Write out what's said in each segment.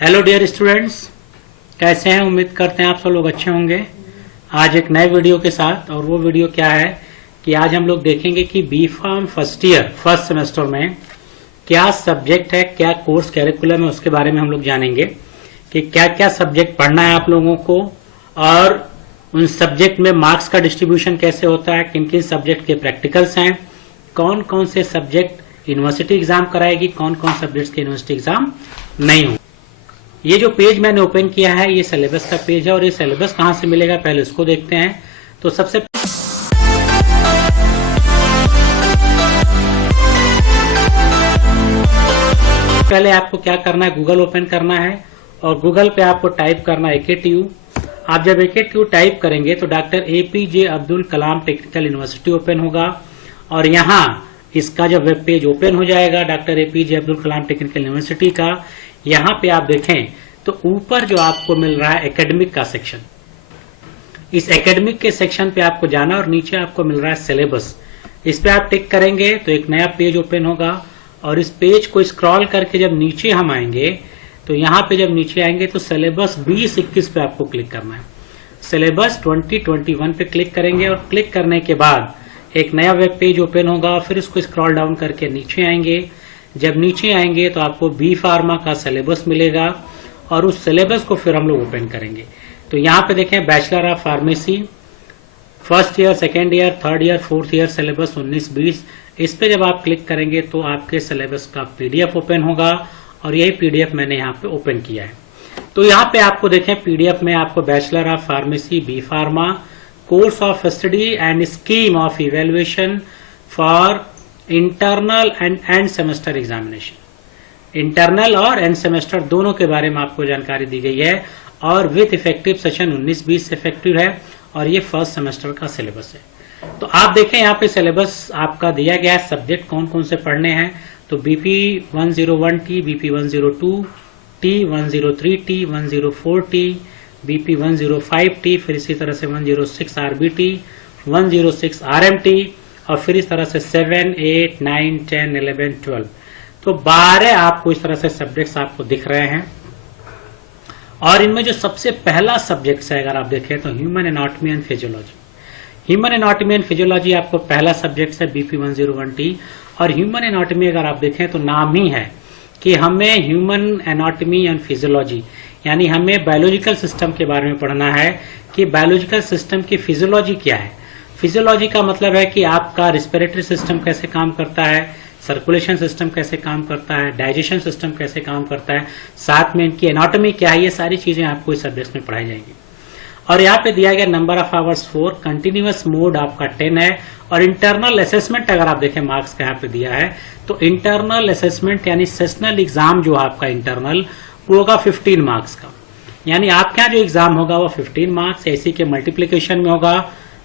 Hello dear students, कैसे हैं? उम्मीद करते हैं आप सब लोग अच्छे होंगे। आज एक नए वीडियो के साथ, और वो वीडियो क्या है कि आज हम लोग देखेंगे कि B pharm first year first semester में क्या सब्जेक्ट है, क्या कोर्स कैरिकुलम है, उसके बारे में हम लोग जानेंगे कि क्या क्या सब्जेक्ट पढ़ना है आप लोगों को, और उन सब्जेक्ट में मार्क्स का डिस्ट्रीब्यूशन कैसे होता है, किन किन सब्जेक्ट के प्रैक्टिकल्स हैं, कौन कौन से सब्जेक्ट यूनिवर्सिटी एग्जाम कराएगी, कौन कौन सब्जेक्ट्स के यूनिवर्सिटी एग्जाम नहीं हो। ये जो पेज मैंने ओपन किया है ये सिलेबस का पेज है, और ये सिलेबस कहां से मिलेगा पहले उसको देखते हैं। तो सबसे पहले आपको क्या करना है, गूगल ओपन करना है और गूगल पे आपको टाइप करना है AKTU। आप जब AKTU टाइप करेंगे तो doctor APJ Abdul Kalam technical university open होगा, और यहाँ इसका जब वेब पेज ओपन हो जाएगा doctor APJ Abdul Kalam technical university का, यहाँ पे आप देखें तो ऊपर जो आपको मिल रहा है एकेडमिक का सेक्शन, इस एकेडमिक के सेक्शन पे आपको जाना और नीचे आपको मिल रहा है सिलेबस। इस पे आप टिक करेंगे तो एक नया पेज ओपन होगा, और इस पेज को स्क्रॉल करके जब नीचे हम आएंगे तो यहाँ पे जब नीचे आएंगे तो सिलेबस 2021 पे आपको क्लिक करना है। सिलेबस 2021 पे क्लिक करेंगे, और क्लिक करने के बाद एक नया वेब पेज ओपन होगा, फिर इसको स्क्रॉल डाउन करके नीचे आएंगे। जब नीचे आएंगे तो आपको बी फार्मा का सिलेबस मिलेगा, और उस सिलेबस को फिर हम लोग ओपन करेंगे। तो यहाँ पे देखें bachelor of pharmacy first year, second year, third year, fourth year syllabus 19-20। इस पे जब आप क्लिक करेंगे तो आपके सिलेबस का PDF ओपन होगा, और यही PDF मैंने यहाँ पे ओपन किया है। तो यहाँ पे आपको देखें PDF में आपको bachelor of pharmacy B pharma course of study and scheme of evaluation for internal and end semester examination, internal और एंड सेमेस्टर दोनों के बारे में आपको जानकारी दी गई है, और विथ इफेक्टिव सेशन 19-20 इफेक्टिव है, और ये फर्स्ट सेमेस्टर का सिलेबस है। तो आप देखें यहाँ पे सिलेबस आपका दिया गया है, सब्जेक्ट कौन कौन से पढ़ने हैं। तो BP 101T, BP 102T, 103T, 104T, BP 105T, फिर इसी तरह से 106 RBT, 106 RMT, और फिर इस तरह से 7, 8, 9, 10, 11, 12। तो 12 आपको इस तरह से सब्जेक्ट्स आपको दिख रहे हैं, और इनमें जो सबसे पहला सब्जेक्ट है अगर आप देखें तो human anatomy and physiology. Human anatomy and physiology आपको पहला सब्जेक्ट है BP 101T। और ह्यूमन एनाटॉमी अगर आप देखें तो नाम ही है कि हमें ह्यूमन एनाटॉमी एंड फिजियोलॉजी, यानी हमें बायोलॉजिकल सिस्टम के बारे में पढ़ना है कि बायोलॉजिकल सिस्टम की फिजियोलॉजी क्या है। फिजियोलॉजी का मतलब है कि आपका रिस्पिरेटरी सिस्टम कैसे काम करता है, सर्कुलेशन सिस्टम कैसे काम करता है, डाइजेशन सिस्टम कैसे काम करता है, साथ में इनकी एनाटॉमी क्या है, ये सारी चीजें आपको इस सब्जेक्ट में पढ़ाई जाएंगी। और यहाँ पे दिया गया number of hours 4, continuous mode आपका 10 है, और इंटरनल असेसमेंट अगर आप देखें मार्क्स का यहाँ पे दिया है तो इंटरनल असेसमेंट यानी सेशनल एग्जाम जो आपका इंटरनल वो होगा 15 मार्क्स का, यानी आपके यहाँ जो एग्जाम होगा वो 15 मार्क्स, ऐसी के मल्टीप्लीकेशन में होगा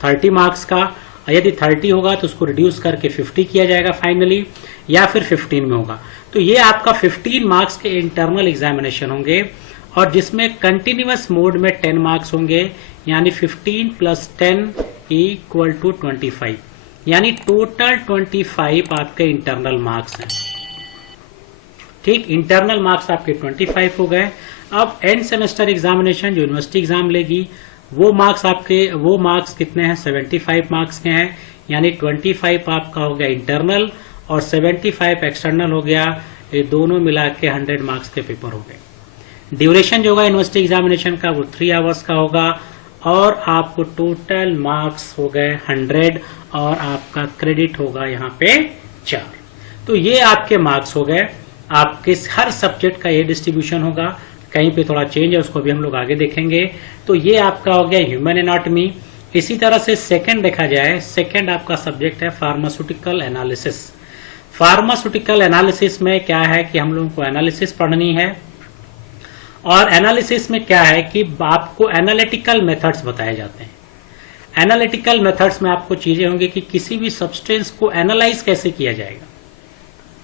30 मार्क्स का, और यदि 30 होगा तो उसको रिड्यूस करके 50 किया जाएगा फाइनली, या फिर 15 में होगा। तो ये आपका 15 मार्क्स के इंटरनल एग्जामिनेशन होंगे, और जिसमें कंटिन्यूअस मोड में 10 मार्क्स होंगे, यानी 15 + 10 = 25, यानी टोटल 25 आपके इंटरनल मार्क्स हैं। ठीक, इंटरनल मार्क्स आपके 25 हो गए। अब एंड सेमेस्टर एग्जामिनेशन जो यूनिवर्सिटी एग्जाम लेगी वो मार्क्स कितने हैं, 75 मार्क्स के हैं, यानी 25 आपका हो गया इंटरनल और 75 एक्सटर्नल हो गया, ये दोनों मिला के 100 मार्क्स के पेपर हो गए। ड्यूरेशन जो होगा यूनिवर्सिटी एग्जामिनेशन का वो 3 आवर्स का होगा, और आपको टोटल मार्क्स हो गए 100, और आपका क्रेडिट होगा यहाँ पे 4। तो ये आपके मार्क्स हो गए। आपके हर सब्जेक्ट का ये डिस्ट्रीब्यूशन होगा, कहीं पे थोड़ा चेंज है उसको भी हम लोग आगे देखेंगे। तो ये आपका हो गया ह्यूमन एनाटॉमी। इसी तरह से सेकंड देखा जाए, सेकंड आपका सब्जेक्ट है फार्मास्यूटिकल एनालिसिस। फार्मास्यूटिकल एनालिसिस में क्या है कि हम लोगों को एनालिसिस पढ़नी है, और एनालिसिस में क्या है कि आपको एनालिटिकल मेथड्स बताए जाते हैं। एनालिटिकल मेथड्स में आपको चीजें होंगी कि किसी भी सब्सटेंस को एनालाइज कैसे किया जाएगा,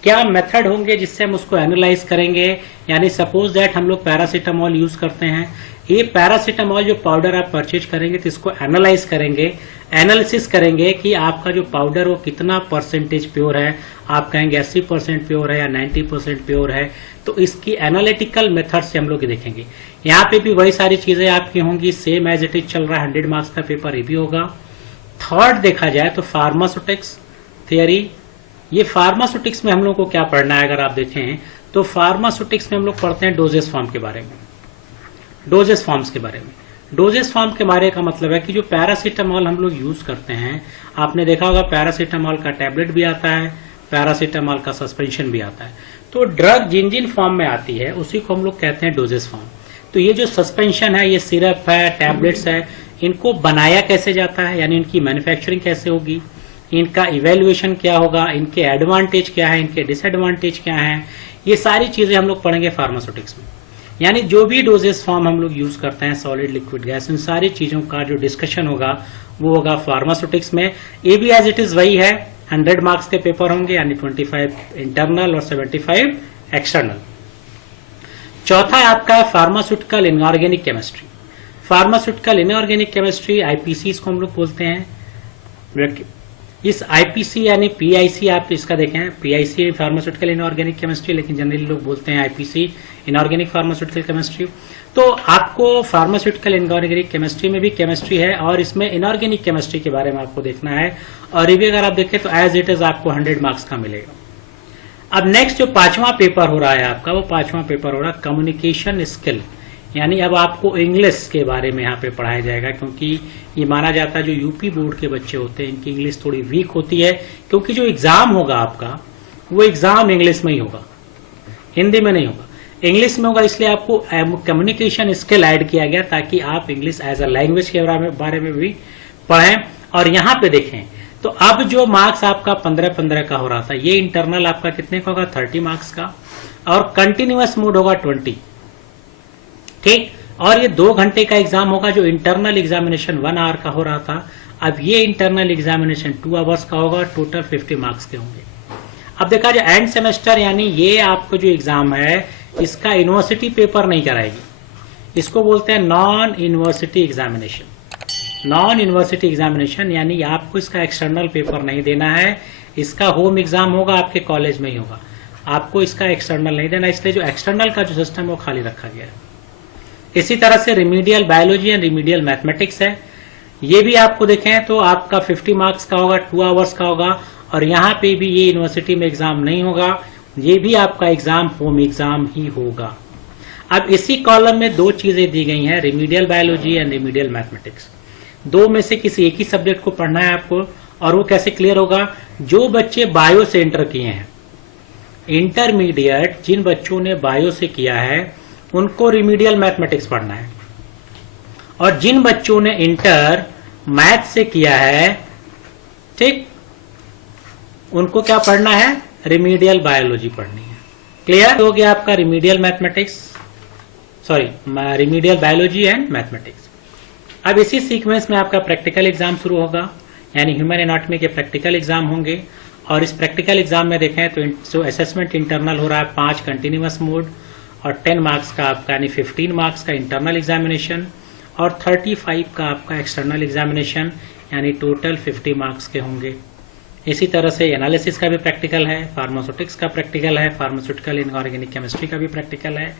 क्या मेथड होंगे जिससे हम उसको एनालाइज करेंगे। यानी सपोज दैट हम लोग पैरासीटामोल यूज करते हैं, ये पैरासीटामोल जो पाउडर आप परचेज करेंगे तो इसको एनालाइज करेंगे, एनालिसिस करेंगे कि आपका जो पाउडर वो कितना परसेंटेज प्योर है। आप कहेंगे 80% प्योर है या 90% प्योर है, तो इसकी एनालिटिकल मेथड से हम लोग देखेंगे। यहाँ पे भी वही सारी चीजें आपकी होंगी, सेम एज इट इज चल रहा है, 100 मार्क्स का पेपर ये भी होगा। थर्ड देखा जाए तो फार्मास्यूटिक्स थियरी। ये फार्मास्यूटिक्स में हम लोग को क्या पढ़ना है, अगर आप देखें तो फार्मास्यूटिक्स में हम लोग पढ़ते हैं डोजेस फॉर्म के बारे में। डोजेस फॉर्म्स के बारे में, डोजेस फॉर्म के बारे का मतलब है कि जो पैरासीटामॉल हम लोग यूज करते हैं, आपने देखा होगा पैरासीटामॉल का टैबलेट भी आता है, पैरासीटामॉल का सस्पेंशन भी आता है। तो ड्रग जिन जिन फॉर्म में आती है उसी को हम लोग कहते हैं डोजेस फॉर्म। तो ये जो सस्पेंशन है, ये सिरप है, टैबलेट्स है, इनको बनाया कैसे जाता है, यानी इनकी मैन्युफैक्चरिंग कैसे होगी, इनका इवेल्युएशन क्या होगा, इनके एडवांटेज क्या है, इनके डिसएडवांटेज क्या है, ये सारी चीजें हम लोग पढ़ेंगे फार्मास्यूटिक्स में। यानी जो भी डोजेस फॉर्म हम लोग यूज करते हैं, सॉलिड, लिक्विड, गैस, इन सारी चीजों का जो डिस्कशन होगा वो होगा फार्मास्यूटिक्स में। ये भी एज इट इज वही है, 100 मार्क्स के पेपर होंगे, यानी 25 इंटरनल और 75 एक्सटर्नल। चौथा है आपका pharmaceutical inorganic chemistry. Pharmaceutical inorganic chemistry, IPC इसको हम लोग बोलते हैं। इस आईपीसी यानी पीआईसी, आप इसका देखें, पीआईसी फार्मास्यूटिकल इनऑर्गेनिक केमिस्ट्री, लेकिन जनरली लोग बोलते हैं आईपीसी इनऑर्गेनिक फार्मास्यूटिकल केमिस्ट्री। तो आपको फार्मास्यूटिकल इनऑर्गेनिक केमिस्ट्री में भी केमिस्ट्री है और इसमें इनऑर्गेनिक केमिस्ट्री के बारे में आपको देखना है, और ये भी अगर आप देखें तो एज इट इज आपको 100 मार्क्स का मिलेगा। अब नेक्स्ट जो 5वां पेपर हो रहा है आपका, वो 5वां पेपर हो रहा है कम्युनिकेशन स्किल, यानी अब आपको इंग्लिश के बारे में यहाँ पे पढ़ाया जाएगा, क्योंकि ये माना जाता है जो यूपी बोर्ड के बच्चे होते हैं इनकी इंग्लिश थोड़ी वीक होती है, क्योंकि जो एग्जाम होगा आपका वो एग्जाम इंग्लिश में ही होगा, हिंदी में नहीं होगा, इंग्लिश में होगा। इसलिए आपको कम्युनिकेशन स्किल ऐड किया गया ताकि आप इंग्लिश एज अ लैंग्वेज के बारे में भी पढ़ें। और यहाँ पे देखें तो अब जो मार्क्स आपका 15-15 का हो रहा था, ये इंटरनल आपका कितने का होगा, 30 मार्क्स का, और कंटिन्यूअस मोड होगा 20, ठीक। और ये 2 घंटे का एग्जाम होगा। जो इंटरनल एग्जामिनेशन 1 आवर का हो रहा था, अब ये इंटरनल एग्जामिनेशन 2 आवर्स का होगा, टोटल 50 मार्क्स के होंगे। अब देखा जाए एंड सेमेस्टर, यानी ये आपको जो एग्जाम है इसका यूनिवर्सिटी पेपर नहीं कराएगी, इसको बोलते हैं non university examination. Non university examination यानी आपको इसका एक्सटर्नल पेपर नहीं देना है, इसका होम एग्जाम होगा, आपके कॉलेज में ही होगा, आपको इसका एक्सटर्नल नहीं देना, इसलिए जो एक्सटर्नल का जो सिस्टम है वो खाली रखा गया है। इसी तरह से remedial biology and remedial mathematics है, ये भी आपको देखें तो आपका 50 मार्क्स का होगा, 2 आवर्स का होगा, और यहाँ पे भी ये यूनिवर्सिटी में एग्जाम नहीं होगा, ये भी आपका एग्जाम होम एग्जाम ही होगा। अब इसी कॉलम में 2 चीजें दी गई हैं, remedial biology and remedial mathematics. 2 में से किसी एक ही सब्जेक्ट को पढ़ना है आपको, और वो कैसे क्लियर होगा, जो बच्चे बायो से इंटर किए हैं, इंटरमीडिएट जिन बच्चों ने बायो से किया है उनको रिमीडियल मैथमेटिक्स पढ़ना है, और जिन बच्चों ने इंटर मैथ से किया है, ठीक, उनको क्या पढ़ना है, रिमीडियल बायोलॉजी पढ़नी है। क्लियर हो गया आपका remedial mathematics, sorry remedial biology and mathematics. अब इसी सीक्वेंस में आपका प्रैक्टिकल एग्जाम शुरू होगा, यानी ह्यूमन एनाटॉमी के प्रैक्टिकल एग्जाम होंगे, और इस प्रैक्टिकल एग्जाम में देखें तो जो असेसमेंट इंटरनल हो रहा है 5 कंटिन्यूअस मोड, और 10 मार्क्स का आपका यानी 15 मार्क्स का इंटरनल एग्जामिनेशन, और 35 का आपका एक्सटर्नल एग्जामिनेशन, यानी टोटल 50 मार्क्स के होंगे। इसी तरह से एनालिसिस का भी प्रैक्टिकल है, फार्मास्यूटिक्स का प्रैक्टिकल है, फार्मास्यूटिकल इनऑर्गेनिक केमिस्ट्री का भी प्रैक्टिकल है,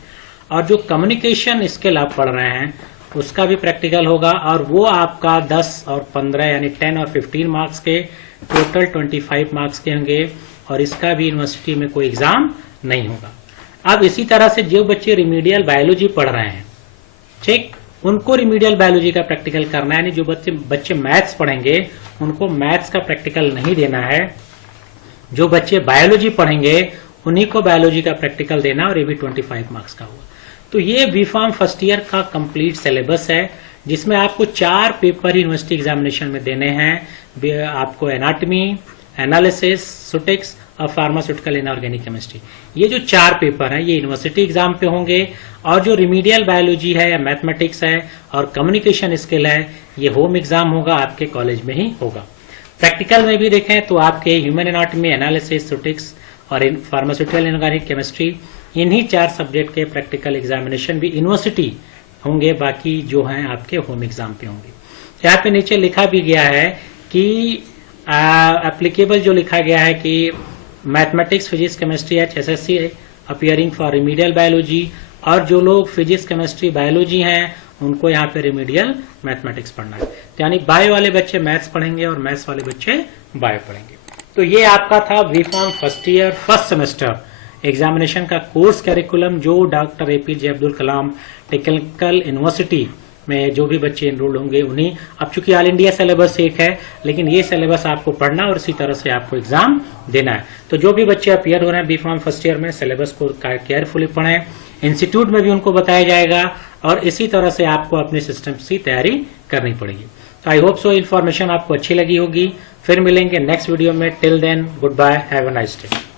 और जो कम्युनिकेशन स्किल आप पढ़ रहे हैं उसका भी प्रैक्टिकल होगा, और वो आपका 10 और 15 यानी 10 और 15 मार्क्स के टोटल 25 मार्क्स के होंगे, और इसका भी यूनिवर्सिटी में कोई एग्जाम नहीं होगा। अब इसी तरह से जो बच्चे रिमीडियल बायोलॉजी पढ़ रहे हैं, ठीक, उनको रिमीडियल बायोलॉजी का प्रैक्टिकल करना है, यानी जो बच्चे मैथ्स पढ़ेंगे उनको मैथ्स का प्रैक्टिकल नहीं देना है, जो बच्चे बायोलॉजी पढ़ेंगे उन्हीं को बायोलॉजी का प्रैक्टिकल देना, और ये भी 25 मार्क्स का होगा। तो ये बीफार्म फर्स्ट ईयर का कंप्लीट सिलेबस है, जिसमें आपको 4 पेपर यूनिवर्सिटी एग्जामिनेशन में देने हैं, आपको एनाटॉमी, एनालिसिस, सुटिक्स और फार्मास्यूटिकल इनऑर्गेनिक केमिस्ट्री। ये जो 4 पेपर हैं ये यूनिवर्सिटी एग्जाम पे होंगे, और जो रिमीडियल बायोलॉजी है या मैथमेटिक्स है और कम्युनिकेशन स्किल है ये होम एग्जाम होगा, आपके कॉलेज में ही होगा। प्रैक्टिकल में भी देखें तो आपके ह्यूमन एनाटॉमी, एनालिसिस, सुटिक्स और फार्मास्यूटिकल इनऑर्गेनिक केमिस्ट्री, इन्हीं 4 सब्जेक्ट के प्रैक्टिकल एग्जामिनेशन भी यूनिवर्सिटी होंगे, बाकी जो हैं आपके होम एग्जाम पे होंगे। यहाँ पे नीचे लिखा भी गया है कि एप्लीकेबल जो लिखा गया है कि mathematics, physics, chemistry, HSSC appearing for remedial biology, और जो लोग फिजिक्स, केमिस्ट्री, बायोलॉजी हैं उनको यहाँ पे रिमीडियल मैथमेटिक्स पढ़ना है। तो यानी बायो वाले बच्चे मैथ्स पढ़ेंगे और मैथ्स वाले बच्चे बायो पढ़ेंगे। तो ये आपका था B Pharm first year first semester examination का कोर्स कैरिकुलम, जो doctor APJ Abdul Kalam technical university में जो भी बच्चे एनरोल्ड होंगे उन्हीं, अब चूंकि ऑल इंडिया सिलेबस एक है, लेकिन ये सिलेबस आपको पढ़ना और इसी तरह से आपको एग्जाम देना है। तो जो भी बच्चे अपियर हो रहे हैं बीफॉर्म फर्स्ट ईयर में, सिलेबस को केयरफुली पढ़ें, इंस्टीट्यूट में भी उनको बताया जाएगा और इसी तरह से आपको अपने सिस्टम की तैयारी करनी पड़ेगी। तो आई होप सो इन्फॉर्मेशन आपको अच्छी लगी होगी। फिर मिलेंगे नेक्स्ट वीडियो में। Till then goodbye, have a nice day.